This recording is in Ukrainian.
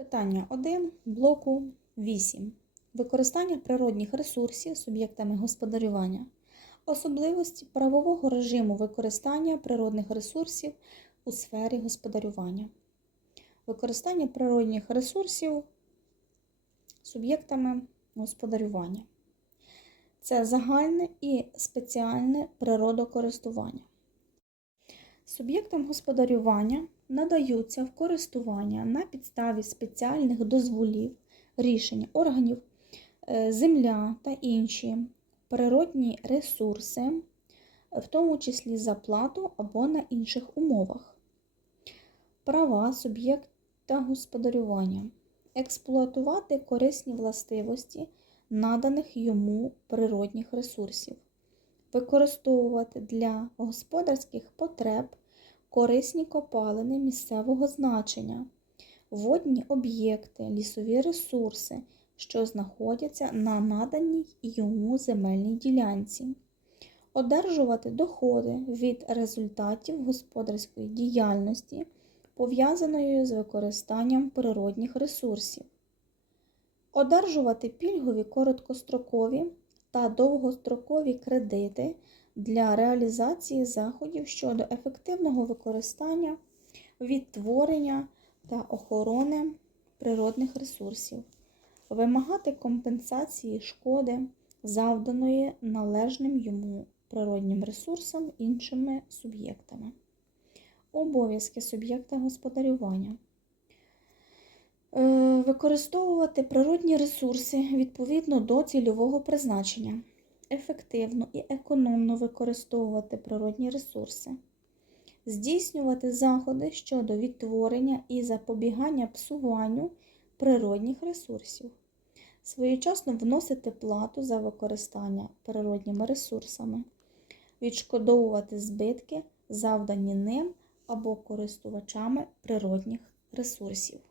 Питання 1 блоку 8. Використання природних ресурсів суб'єктами господарювання. Особливості правового режиму використання природних ресурсів у сфері господарювання. Використання природних ресурсів суб'єктами господарювання. Це загальне і спеціальне природокористування. Суб'єктам господарювання надаються в користування на підставі спеціальних дозволів, рішень органів, е, земля та інші природні ресурси, в тому числі за плату або на інших умовах. Права суб'єкта господарювання експлуатувати корисні властивості наданих йому природних ресурсів, використовувати для господарських потреб корисні копалини місцевого значення, водні об'єкти, лісові ресурси, що знаходяться на наданій йому земельній ділянці, одержувати доходи від результатів господарської діяльності, пов'язаної з використанням природних ресурсів, одержувати пільгові короткострокові та довгострокові кредити для реалізації заходів щодо ефективного використання, відтворення та охорони природних ресурсів, вимагати компенсації шкоди, завданої належним йому природнім ресурсам іншими суб'єктами. Обов'язки суб'єкта господарювання. Е, Використовувати природні ресурси відповідно до цільового призначення, ефективно і економно використовувати природні ресурси, здійснювати заходи щодо відтворення і запобігання псуванню природних ресурсів, своєчасно вносити плату за використання природніми ресурсами, відшкодовувати збитки, завдані ним або користувачами природних ресурсів.